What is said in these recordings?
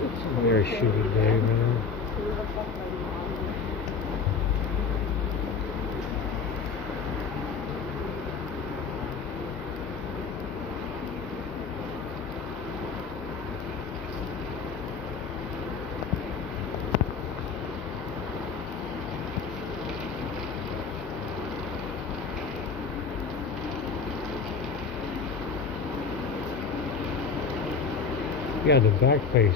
It's a very shitty day, man. Yeah, the backspace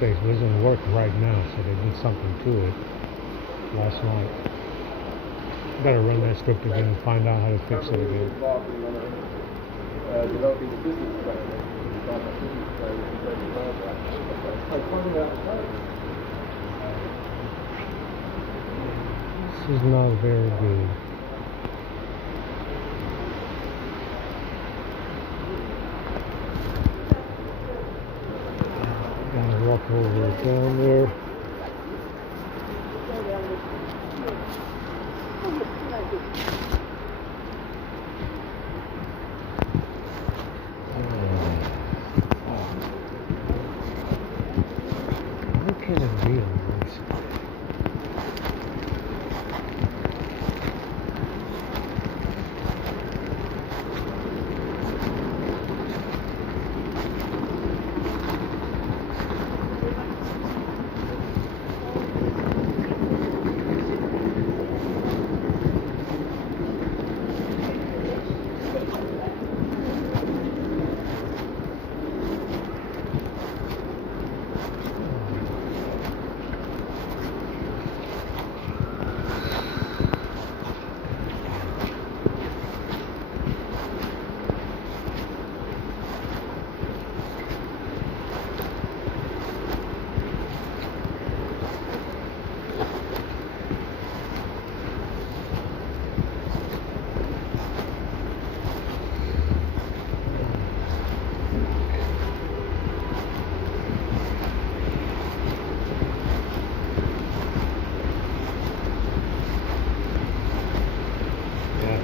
doesn't work right now, so they did something to it last night. Better run that script again and find out how to fix it again. This is not very good. Walk over down there. What can it be on this?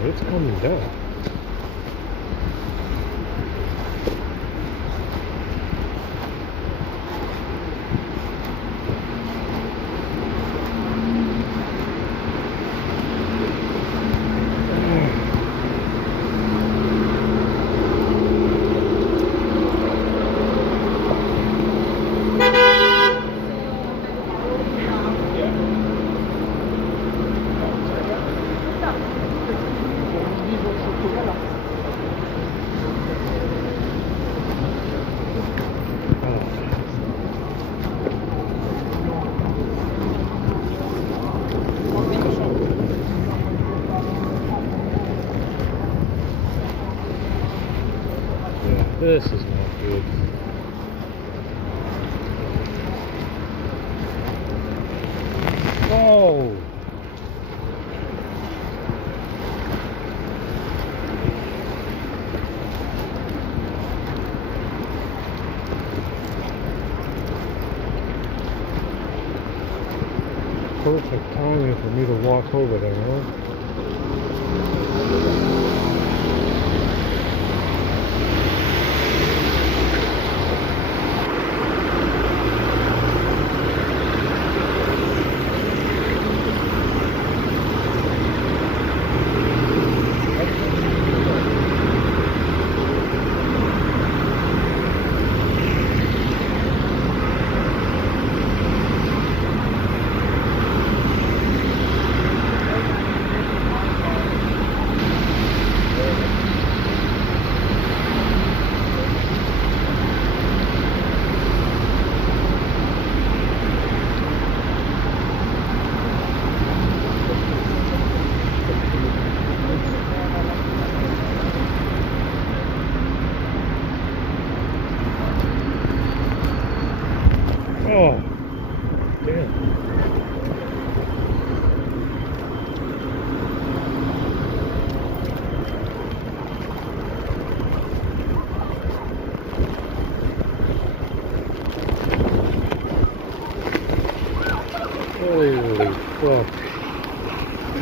It's coming down. This is not good. Oh! Perfect timing for me to walk over there, huh?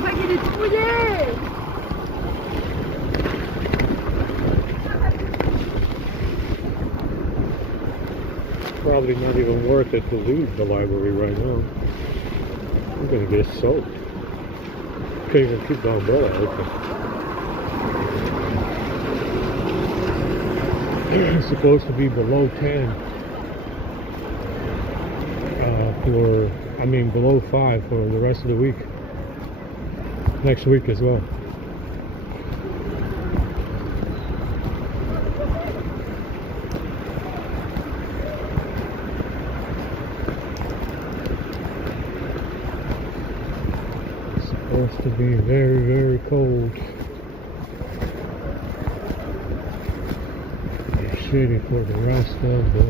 자기를 누구니? Probably not even worth it to leave the library right now. I'm gonna get soaked. Can't even keep the umbrella open. It's supposed to be below 10 below 5 for the rest of the week. Next week as well. It's supposed to be very, very cold. Shitty for the rest of the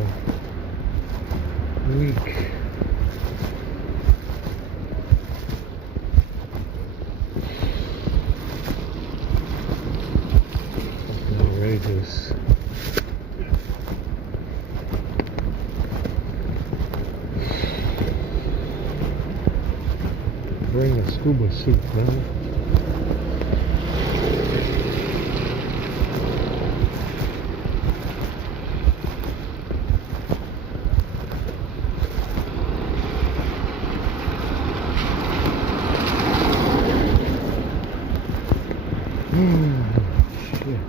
week. Outrageous. Bring a scuba suit, man. Shit.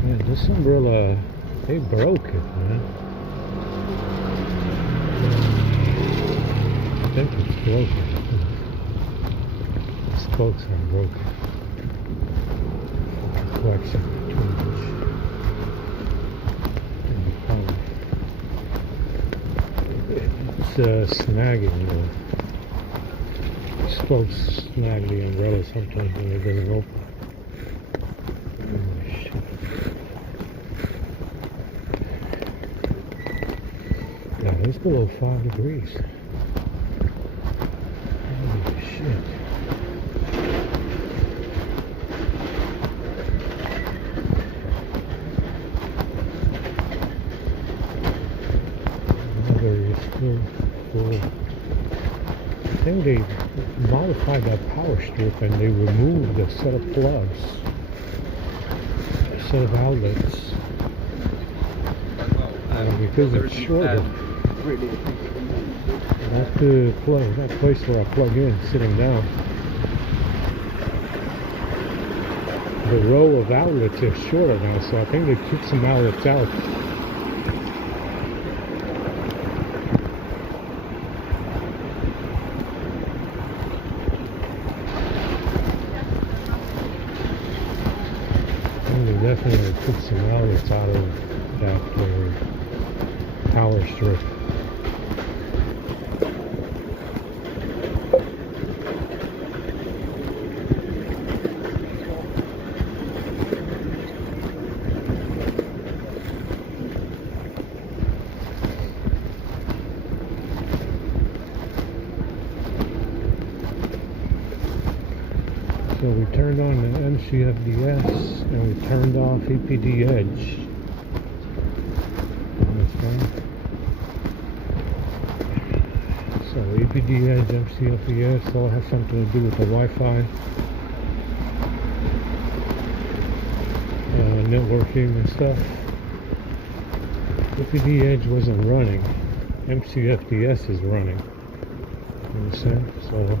Man, this umbrella, they broke it, man. I think it's broken. The spokes are broken. Reflection between each and the color. It's snagging. The spokes snag the umbrella sometimes when it doesn't open. Oh, shit. Yeah, it's below 5 degrees. Holy shit. Library is still full. I think they modified that power strip and they removed a set of plugs, a set of outlets. Because it's shorter. That's the plug, that place where I plug in, sitting down. The row of outlets is shorter now, so I think they took some outlets out. I think they definitely took some outlets out of that power strip. So we turned on the MCFDS and we turned off EPD Edge. So EPD Edge, MCFDS all have something to do with the Wi-Fi, networking and stuff. EPD Edge wasn't running. MCFDS is running. You understand? So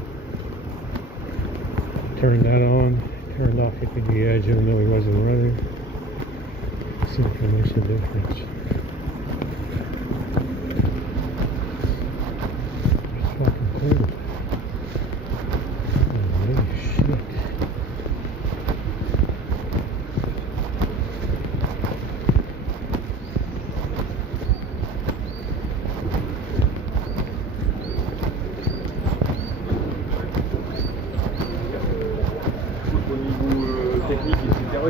turned that on, turned off EPD Edge even though he wasn't running. See if it makes a difference.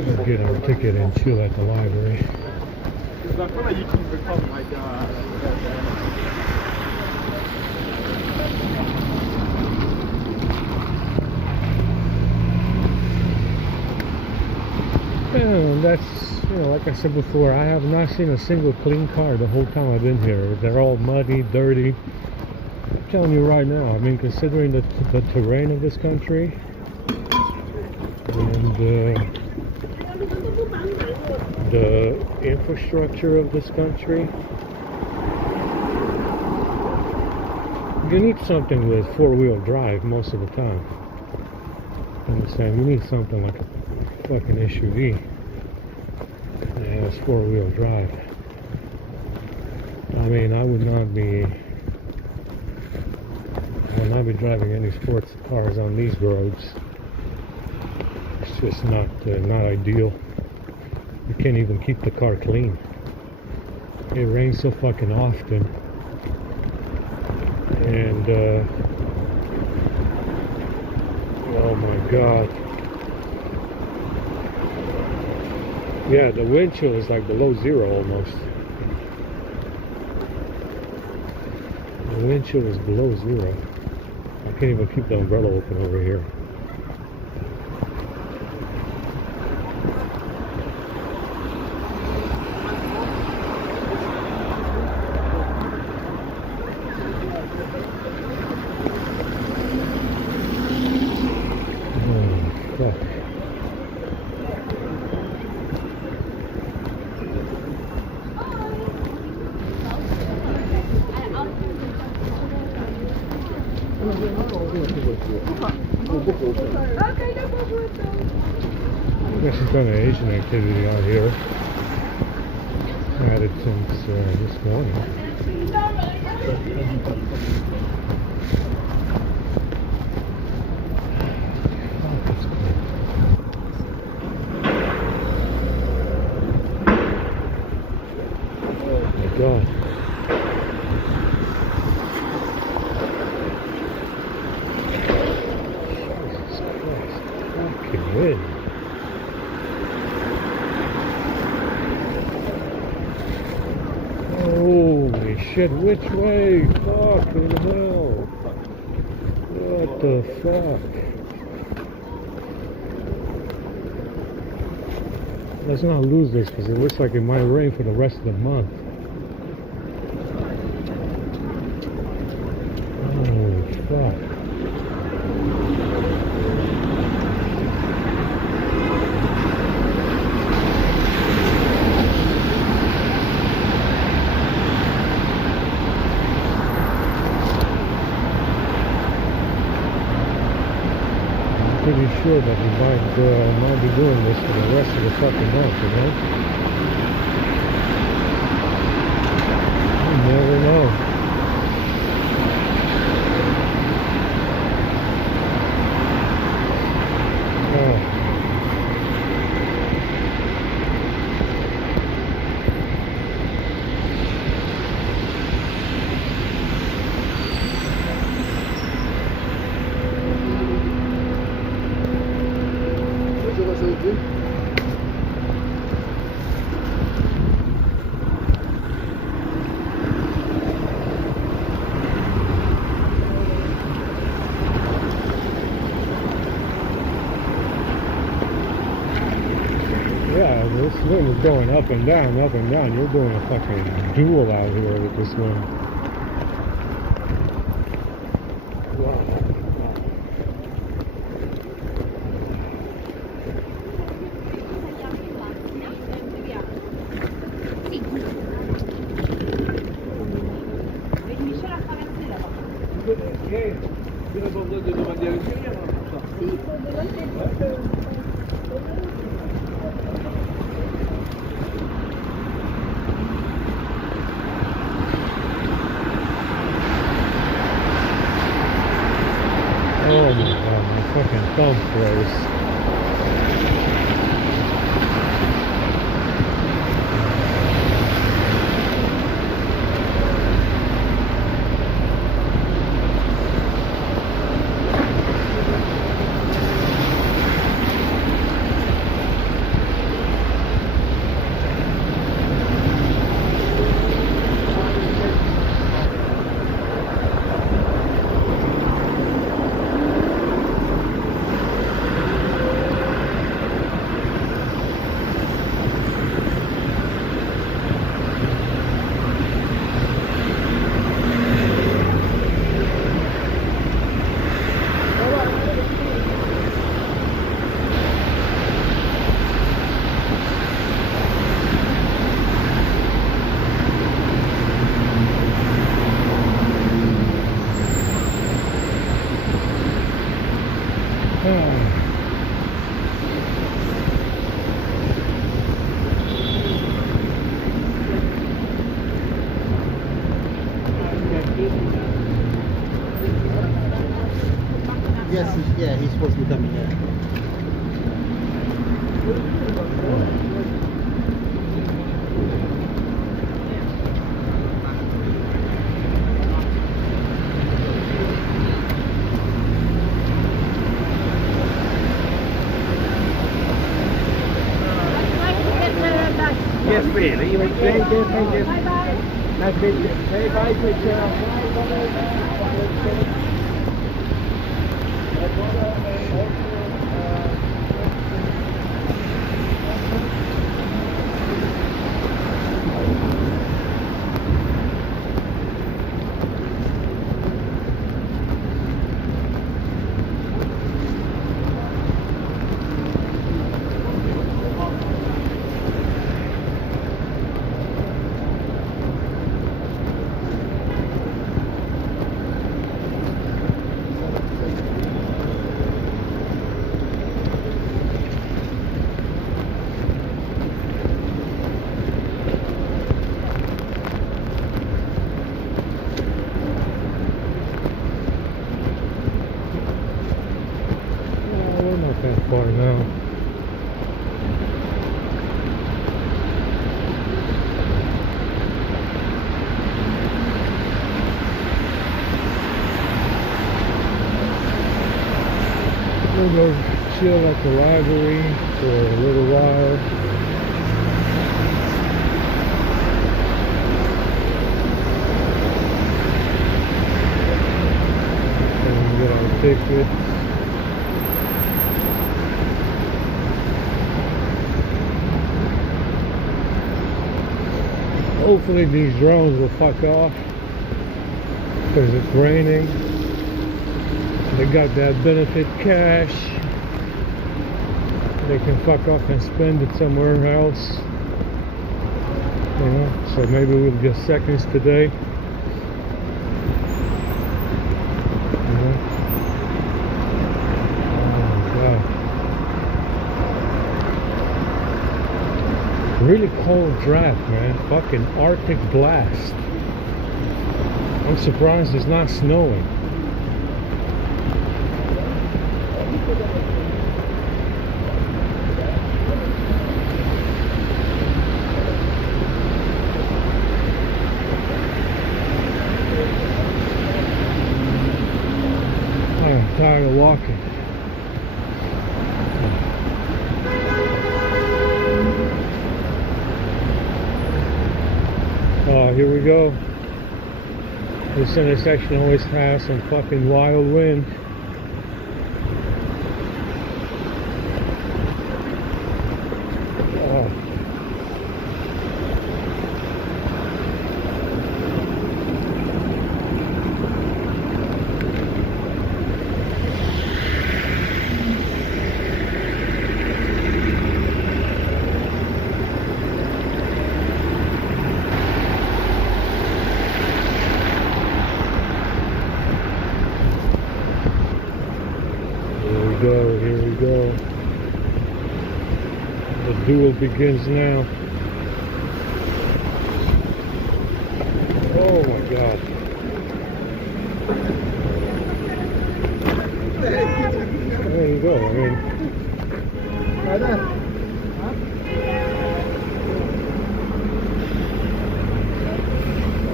get our ticket and chill at the library. And that's, like I said before, I have not seen a single clean car the whole time I've been here. They're all muddy, dirty. I'm telling you right now, I mean, considering the terrain of this country and the infrastructure of this country, you need something with four-wheel drive most of the time. You understand? You need something like a fucking SUV that has four-wheel drive. I mean, I would not be driving any sports cars on these roads. It's just not ideal. You can't even keep the car clean. It rains so fucking often, and oh my god. Yeah, the wind chill is like below zero almost. The wind chill is below zero. I can't even keep the umbrella open over here. Oh, fuck. I guess she's done an Asian activity out here. Had it since this morning. Oh, that's cool. Oh my god. Jesus Christ. Fucking wind. Holy shit, which way? Fucking hell. What the fuck? Let's not lose this because it looks like it might rain for the rest of the month. Holy fuck. Pretty sure that we might be doing this for the rest of the fucking month, you know? You never know. Yeah, this wind is going up and down, up and down. You're doing a fucking duel out here with this wind. Wow. Oh my god, my fucking thumb froze. guess, yeah, he's supposed to be coming in. Yes, really. You thank you, thank you. Bye bye. Nice to meet you. Hey, bye, picture. We're not that far now. We'll go chill at the library for a little while. And get our tickets. Hopefully these drones will fuck off because it's raining. They got that benefit cash. They can fuck off and spend it somewhere else. You know, so maybe we'll get seconds today. You know? Oh my God. Really cold draft, man. Fucking Arctic blast. I'm surprised it's not snowing. I'm tired of walking. Oh, here we go. This intersection always has some fucking wild wind. Oh. Here we go. The duel begins now. Oh my God. There you go. I mean, I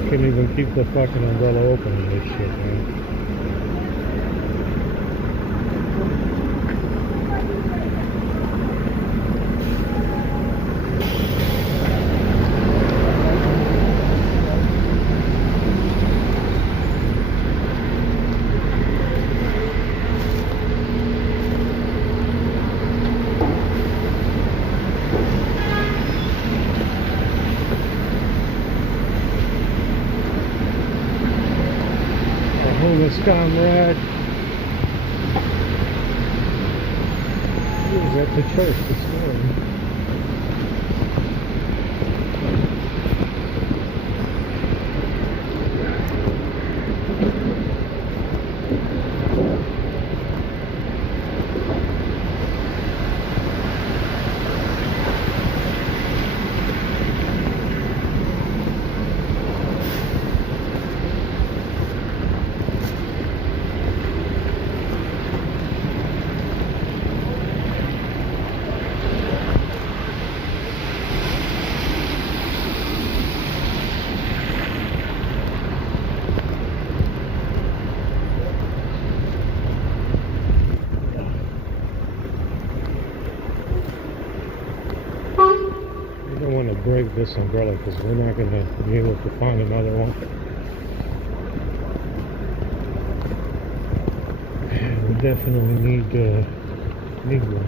can't even keep the fucking umbrella open in this shit, man. Homeless comrade. He was at the church this morning. this umbrella because we're not going to be able to find another one. We definitely need one.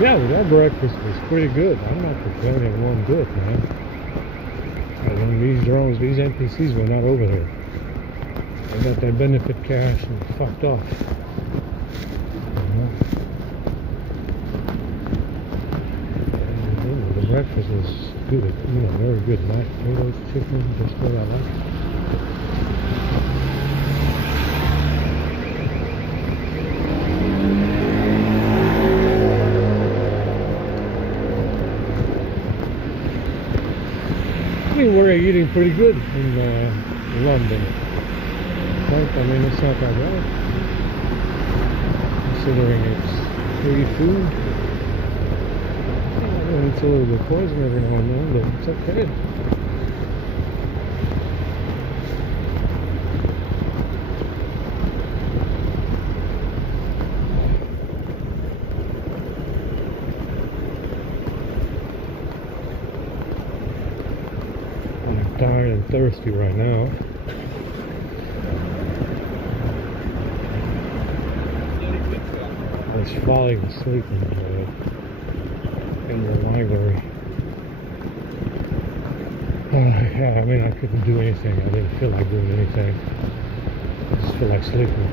Yeah, well, that breakfast was pretty good. I'm not complaining one bit, man. And when these drones, these NPCs were not over there. They got their benefit cash and fucked off. And the breakfast was good, very good. Mashed potatoes, chicken, just what I like. We're eating pretty good in London. Right? I mean, it's not that bad. Considering it's free food. It's a little bit poison every now and then, but it's okay. Tired and thirsty right now. I was falling asleep in the library. Yeah, I mean, I couldn't do anything. I didn't feel like doing anything. I just feel like sleeping.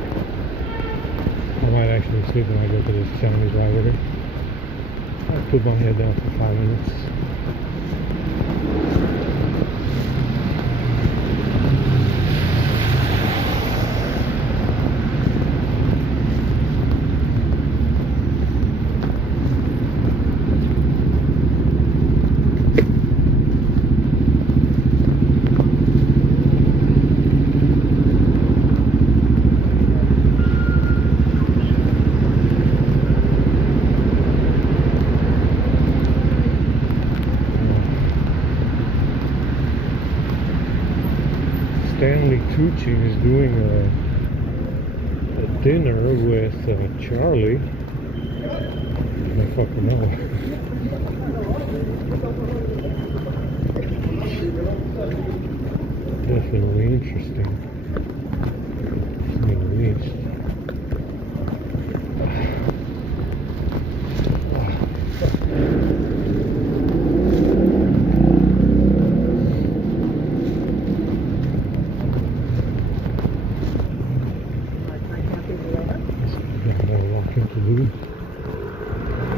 I might actually sleep when I go to this Chinese library. I put my head down for 5 minutes. Stanley Tucci is doing a dinner with Charlie. I fucking know. Definitely interesting. To me at least. To do.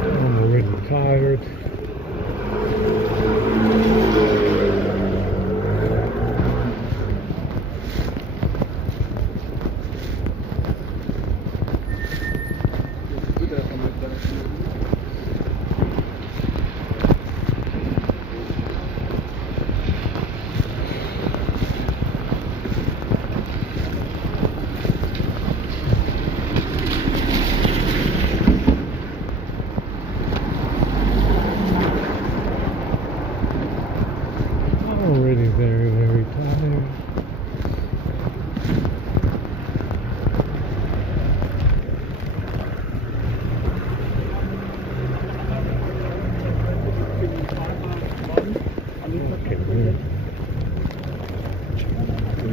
I'm already tired.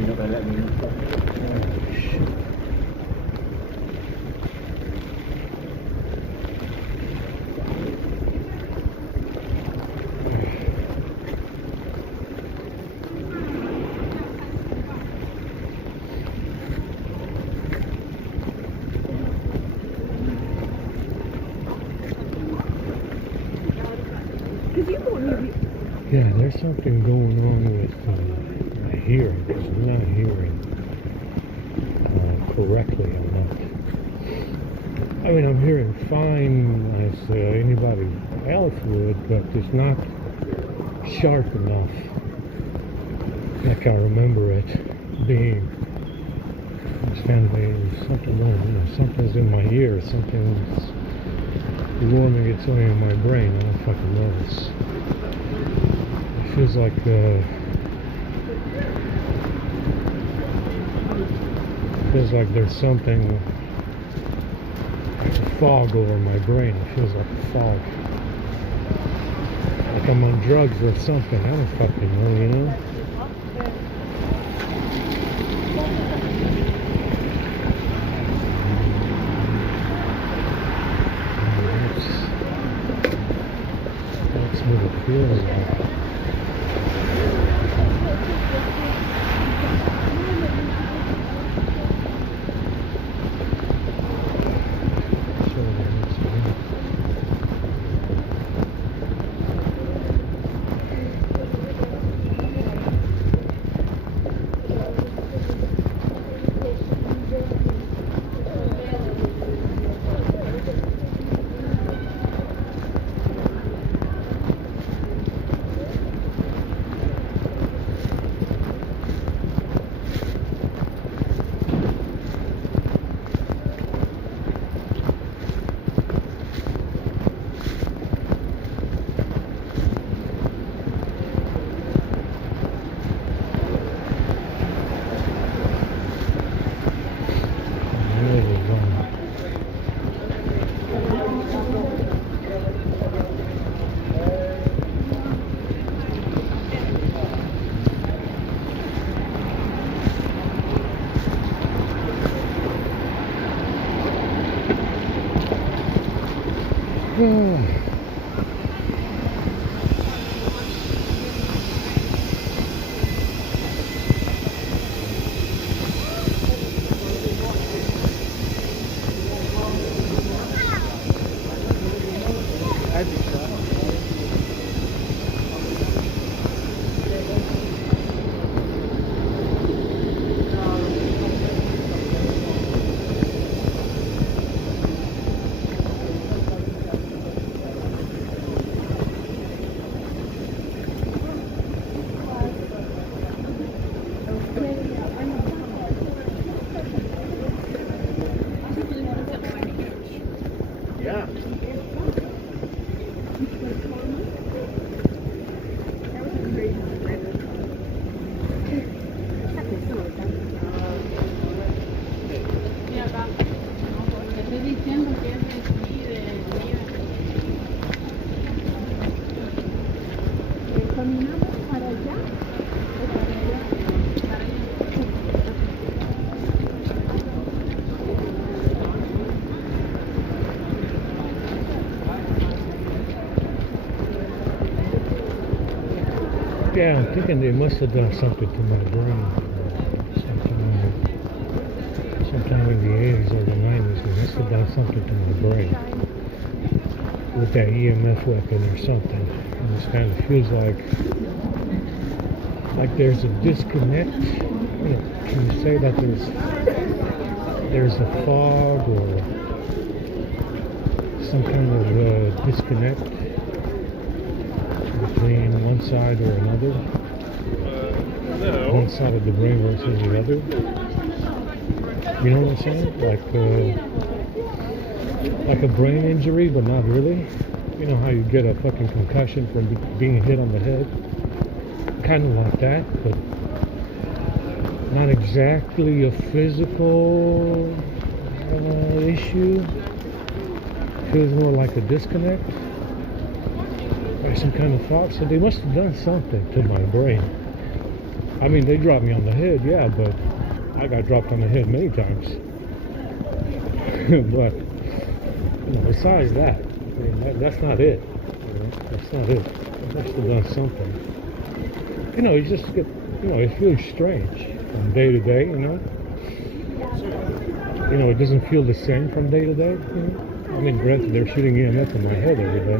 minutos para el minuto. Oh, shit. Yeah, there's something going on with my hearing, because I'm not hearing correctly. I mean, I'm hearing fine as anybody else would, but it's not sharp enough like I remember it being. It's kind of something wrong, something's in my ear, something's warming its way in my brain. I don't fucking know this. It feels like there's something like a fog over my brain. It feels like a fog, like I'm on drugs or something. I don't fucking know, you know. That's what it feels like. Yeah, I'm thinking they must have done something to my brain. Sometime in the 80s or the 90s, they must have done something to my brain with that EMF weapon or something. And this kind of feels like there's a disconnect. Can you say that there's a fog or some kind of disconnect between one side or another? No. One side of the brain versus the other. You know what I'm saying? Like a brain injury, but not really. You know how you get a fucking concussion from being hit on the head? Kind of like that, but not exactly a physical issue. Feels more like a disconnect. Or some kind of thought. So they must have done something to my brain. I mean, they dropped me on the head, yeah, but I got dropped on the head many times. But besides that, I mean, that's not it. That's not it. I must have done something. You just get, it feels strange from day to day. It doesn't feel the same from day to day. I mean, granted, they're shooting EMF in my head every day.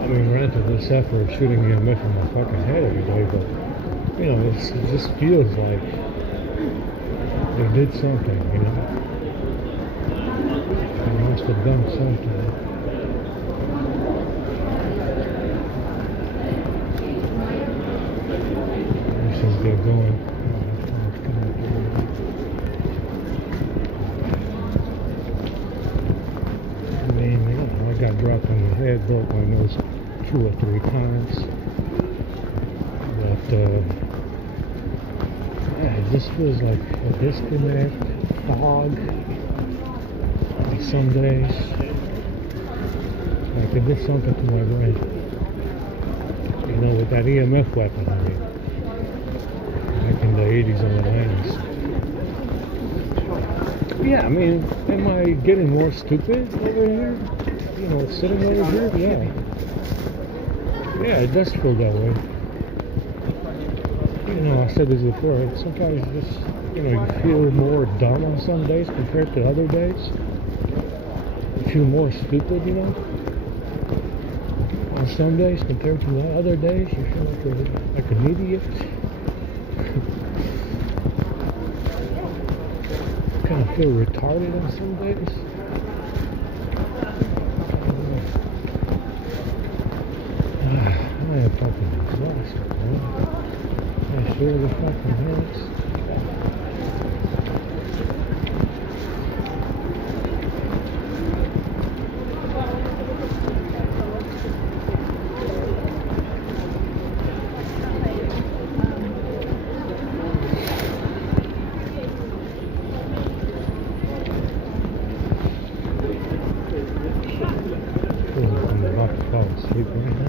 I mean, granted, this effort of shooting EMF in my fucking head every day, but it just feels like they did something. They must have done something. Let's just get going. I mean, I got dropped on the head, broke my nose 2 or 3 times. But it just feels like a disconnect, fog. Some days, like it did something to my brain. With that EMF weapon, I mean, back in the 80s and the 90s. Yeah, I mean, am I getting more stupid over here? Sitting over here? Yeah. Yeah, it does feel that way. I said this before, sometimes just, you feel more dumb on some days compared to other days. You feel more stupid, on some days compared to the other days. You feel like an idiot. Kind of feel retarded on some days. I am fucking exhausted, man. I sure the fucking hurts. I'm about to fall asleep right now.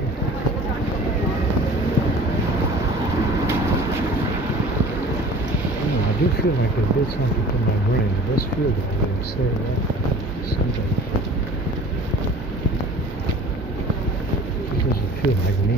I do feel like it did something to my brain. It does feel that way. I'm saying that. Something. It doesn't feel like me,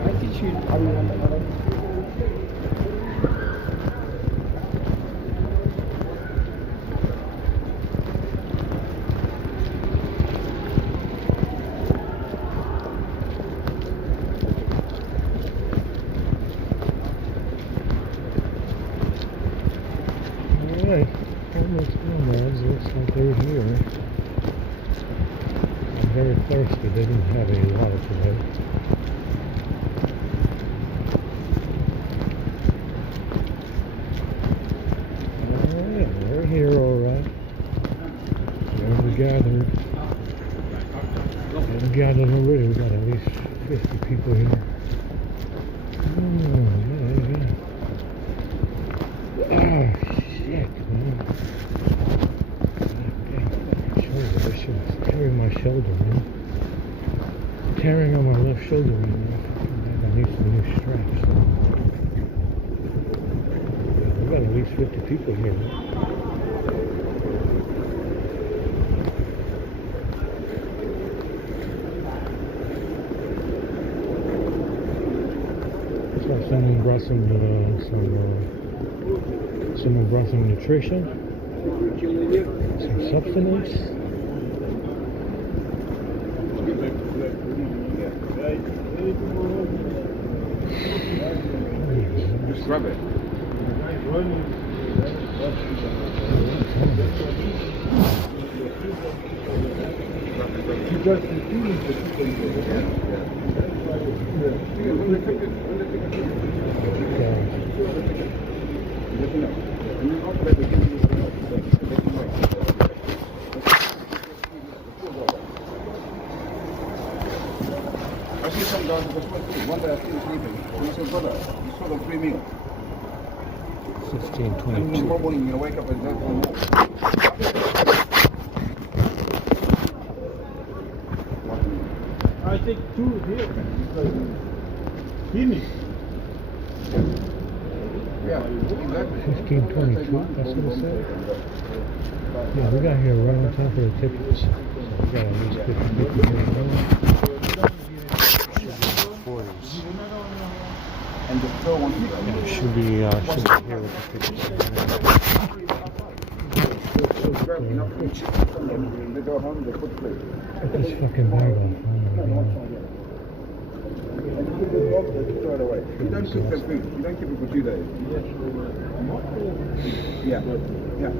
attitude. I mean, Alright, almost comrades, looks like they're here. I'm very thirsty, they didn't have any water today. Alright, we're here alright. We're gathering. gathered already. We got at least 50 people here. Oh, shit, man. Shoulder. I should carry my shoulder, man. Tearing on my left shoulder, man. I need some new straps. We got at least 50 people here. Looks like someone brought someone brought some nutrition, some substance. Just grab it. I see some guys who just went through. One day I see him sleeping. And I said, brother, you saw them 3 meals. 1622. And tomorrow morning you're going to wake up and go for more. I take 2 here. Finish. Yeah, exactly. 1522, that's what it said. Yeah, we got here right on time for the tickets. So we got at least 50 people here now. 40s. And the third one, Yeah, should be here with the tickets. they go home, they put plate. Get this fucking bag off. Oh my god. And you put the box, they throw it away. You don't cook their food. You don't keep it for 2 days. Yeah. Yeah.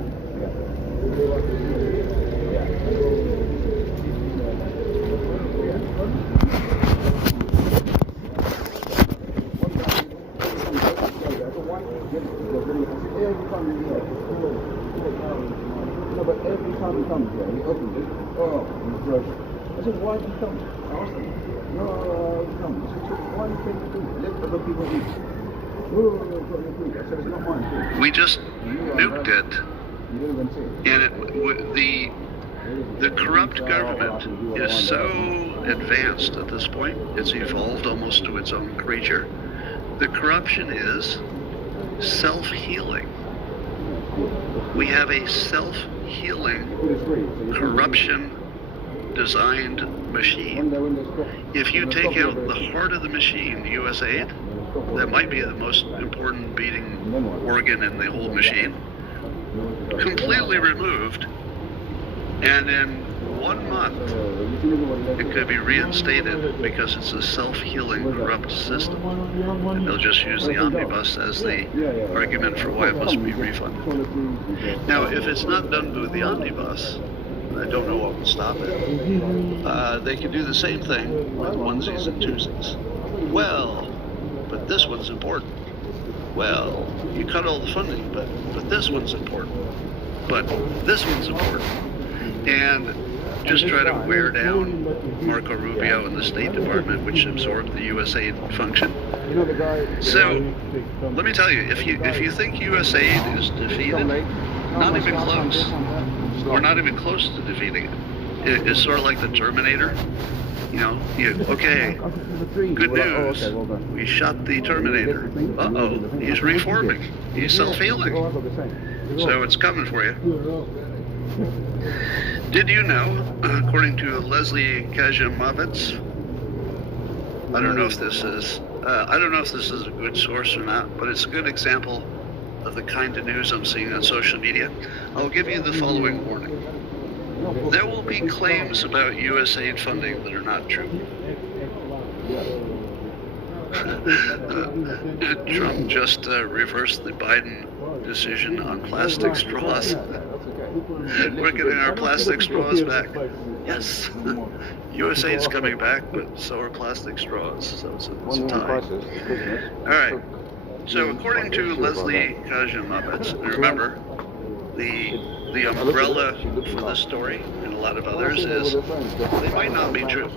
No, but every time he comes here, he opens it. Oh, he's broken. I said, why did he come? I asked him. No, he comes. I said, why do you take the food? Let other people eat. Oh, I've got your food. I said, it's not mine food. We just nuked it, You didn't even see it. and the corrupt government is so advanced at this point. It's evolved almost to its own creature. The corruption is self-healing. We have a self-healing corruption-designed machine. If you take out the heart of the machine, USAID, that might be the most important beating organ in the whole machine, completely removed, and in 1 month it could be reinstated because it's a self-healing corrupt system. And they'll just use the omnibus as the argument for why it must be refunded. Now, if it's not done with the omnibus, I don't know what would stop it. They could do the same thing with onesies and twosies. Well, but this one's important. Well, you cut all the funding, but this one's important. But this one's important. And just try to wear down Marco Rubio and the State Department, which absorbed the USAID function. So, let me tell you, if you think USAID is defeated, not even close. We're not even close to defeating it. It's sort of like the Terminator. Okay, good news. We shot the Terminator. Uh-oh, he's reforming. He's self-healing. So it's coming for you. Did you know, according to Leslie Kajamovitz, I don't know if this is a good source or not, but it's a good example of the kind of news I'm seeing on social media. I'll give you the following warning. There will be claims about USAID funding that are not true. Trump just reversed the Biden decision on plastic straws. We're getting our plastic straws back. Yes. USAID's coming back, but so are plastic straws. So it's a tie. All right. So according to Leslie Kajamovitz, remember, the umbrella for this story in a lot of others is they might not be true.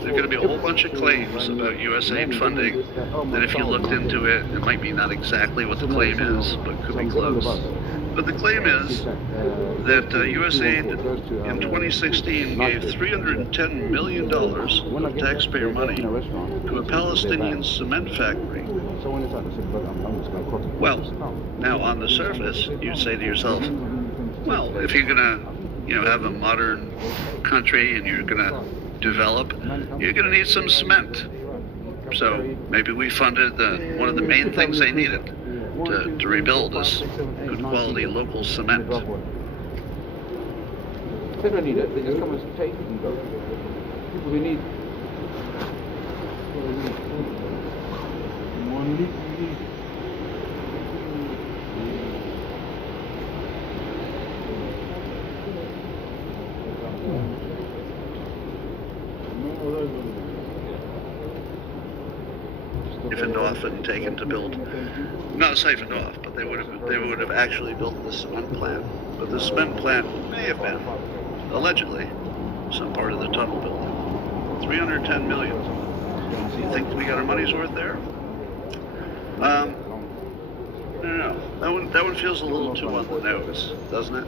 There are going to be a whole bunch of claims about USAID funding that if you looked into it, it might be not exactly what the claim is, but could be close. But the claim is that USAID in 2016 gave $310 million of taxpayer money to a Palestinian cement factory. Well, now on the surface, you'd say to yourself, well, if you're going to have a modern country and you're going to develop, you're going to need some cement. So maybe we funded one of the main things they needed to rebuild is good quality local cement. They don't need it. They just come and take it and go. People who need. Siphoned off and taken to build, not siphoned off, but they would have actually built the cement plant. But the cement plant may have been, allegedly, some part of the tunnel building. $310 million. Do you think we got our money's worth there? I don't know. That one feels a little too on the nose, doesn't it?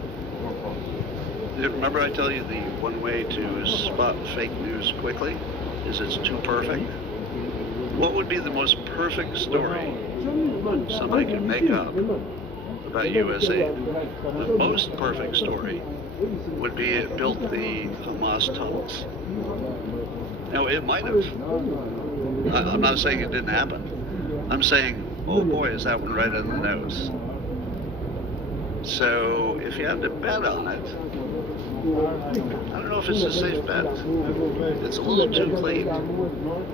Remember I tell you the one way to spot fake news quickly is it's too perfect? What would be the most perfect story somebody could make up about USAID? The most perfect story would be it built the Hamas tunnels. Now, it might have. I'm not saying it didn't happen. I'm saying, oh boy, is that one right on the nose. So, if you had to bet on it, I don't know if it's a safe bet. It's a little too clean.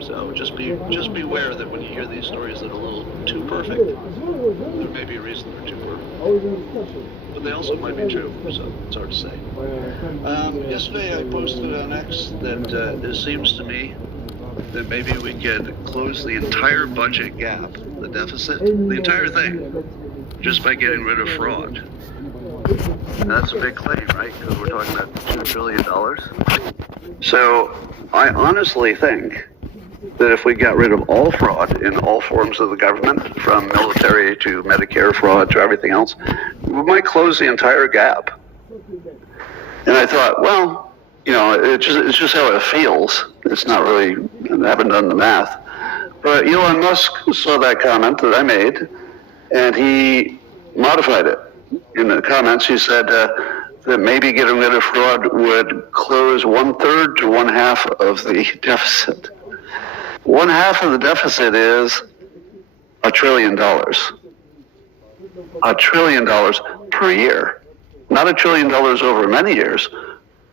So just beware that when you hear these stories that are a little too perfect, there may be a reason they're too perfect. But they also might be true, so it's hard to say. Yesterday I posted on X that it seems to me that maybe we could close the entire budget gap, the deficit, the entire thing, just by getting rid of fraud. That's a big claim, right? Because we're talking about $2 trillion. So I honestly think that if we got rid of all fraud in all forms of the government, from military to Medicare fraud to everything else, we might close the entire gap. And I thought, well, it's just how it feels. It's not really, I haven't done the math. But Elon Musk saw that comment that I made, and he modified it. In the comments, he said that maybe getting rid of fraud would close 1/3 to 1/2 of the deficit. 1/2 of the deficit is $1 trillion. $1 trillion per year. Not $1 trillion over many years,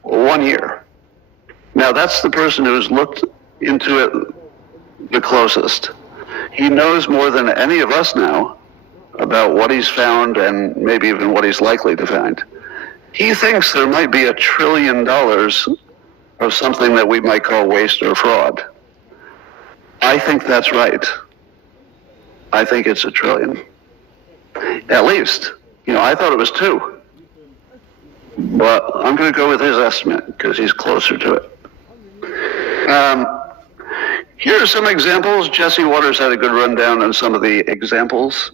1 year. Now that's the person who's looked into it the closest. He knows more than any of us now about what he's found and maybe even what he's likely to find. He thinks there might be $1 trillion of something that we might call waste or fraud. I think that's right. I think it's $1 trillion. At least. I thought it was 2. But I'm going to go with his estimate because he's closer to it. Here are some examples. Jesse Waters had a good rundown on some of the examples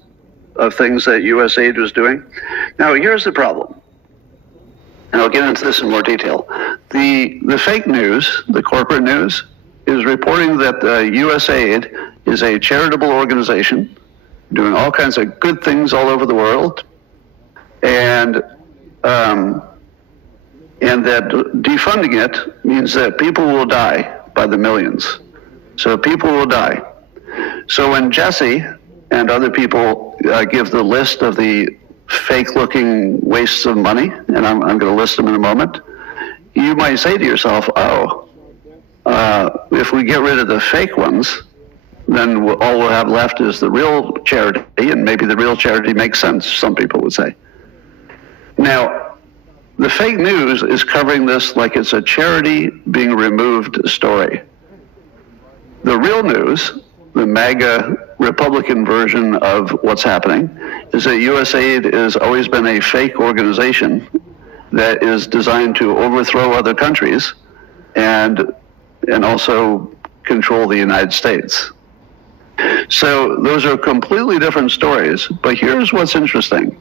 of things that USAID was doing. Now, here's the problem. And I'll get into this in more detail. The fake news, the corporate news, is reporting that USAID is a charitable organization doing all kinds of good things all over the world, and that defunding it means that people will die by the millions. So people will die. So when Jesse and other people give the list of the fake-looking wastes of money, and I'm going to list them in a moment, you might say to yourself, if we get rid of the fake ones, then all we'll have left is the real charity, and maybe the real charity makes sense, some people would say. Now, the fake news is covering this like it's a charity being removed story. The real news, the MAGA Republican version of what's happening, is that USAID has always been a fake organization that is designed to overthrow other countries and also control the United States. So those are completely different stories, but here's what's interesting.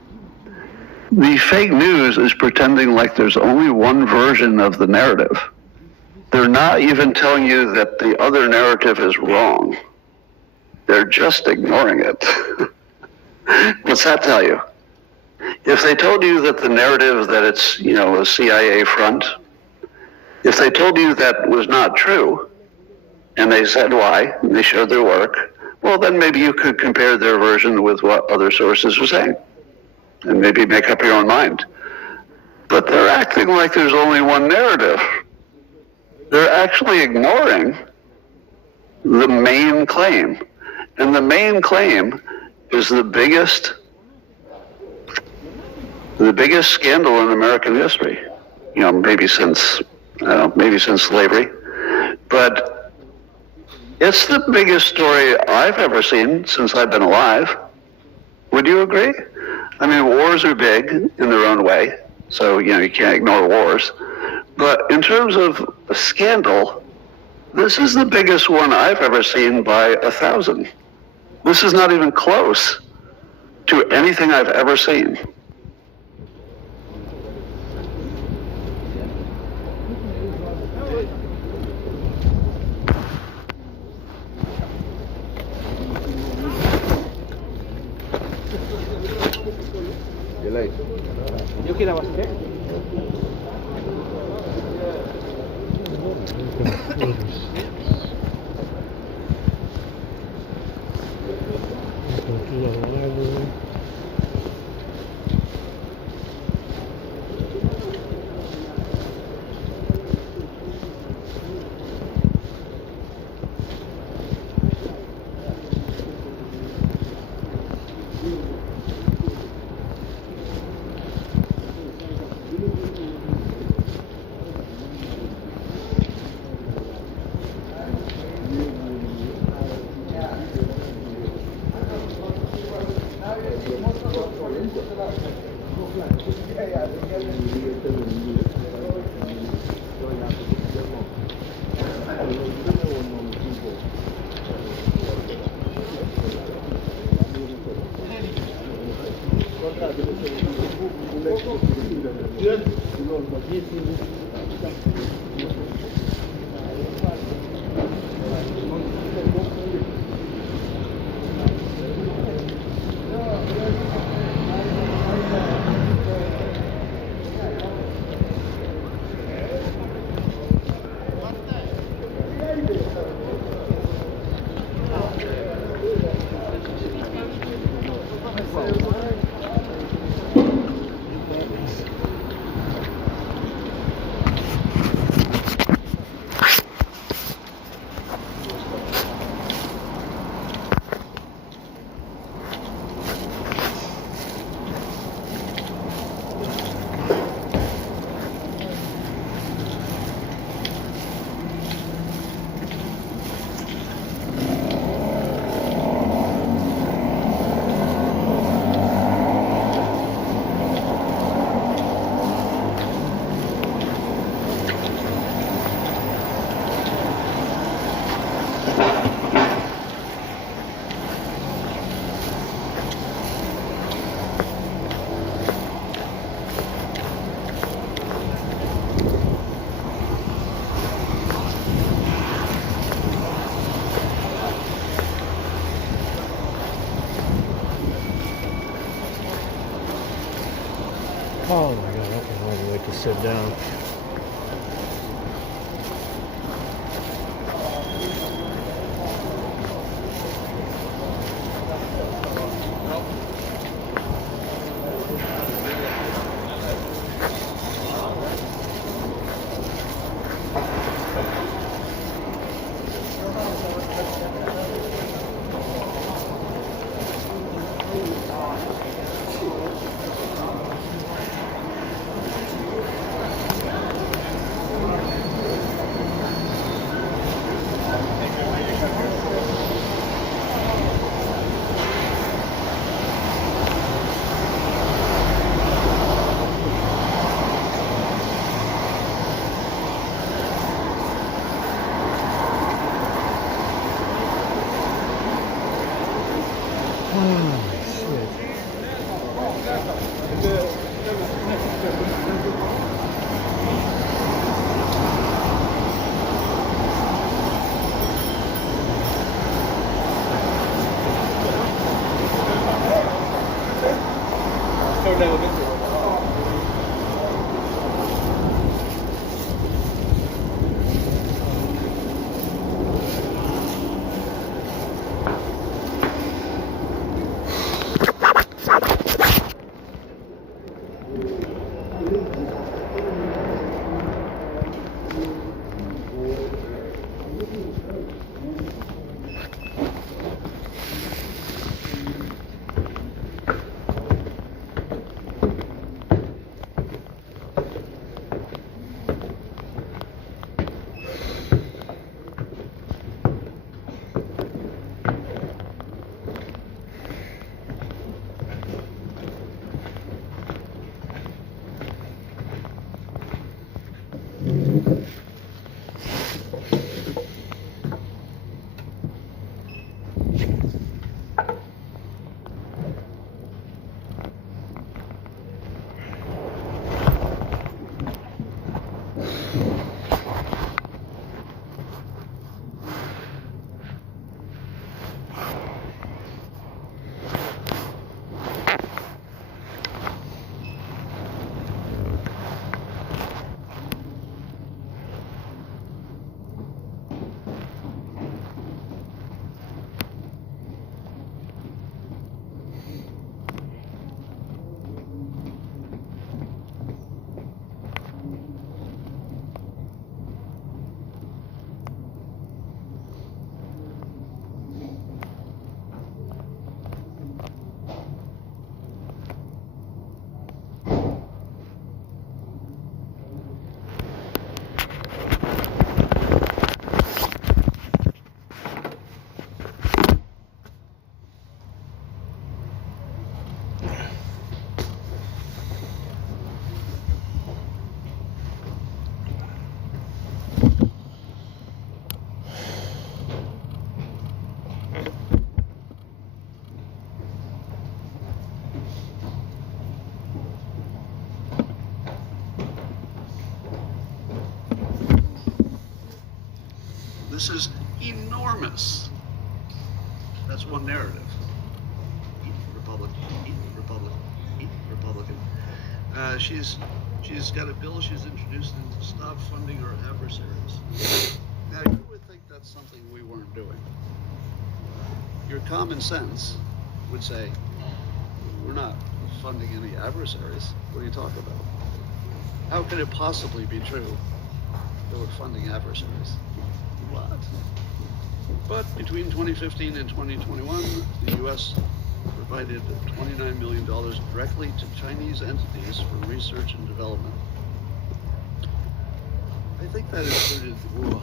The fake news is pretending like there's only one version of the narrative. They're not even telling you that the other narrative is wrong. They're just ignoring it. What's that tell you? If they told you that the narrative that it's, a CIA front, if they told you that was not true, and they said why, and they showed their work, well, then maybe you could compare their version with what other sources were saying, and maybe make up your own mind. But they're acting like there's only one narrative. They're actually ignoring the main claim. And the main claim is the biggest scandal in American history. Maybe since slavery. But it's the biggest story I've ever seen since I've been alive. Would you agree? I mean, wars are big in their own way, so you can't ignore wars. But in terms of a scandal, this is the biggest one I've ever seen by 1,000. This is not even close to anything I've ever seen. Yo quiero abastecer. Go to the library. Oh my god, I can hardly wait to sit down. This is enormous. That's one narrative. Eat Republican, eat Republican, eat Republican. She's got a bill she's introduced to stop funding our adversaries. Now you would think that's something we weren't doing. Your common sense would say, we're not funding any adversaries. What are you talking about? How could it possibly be true that we're funding adversaries? What? But between 2015 and 2021, the U.S. provided $29 million directly to Chinese entities for research and development. I think that included Wuhan.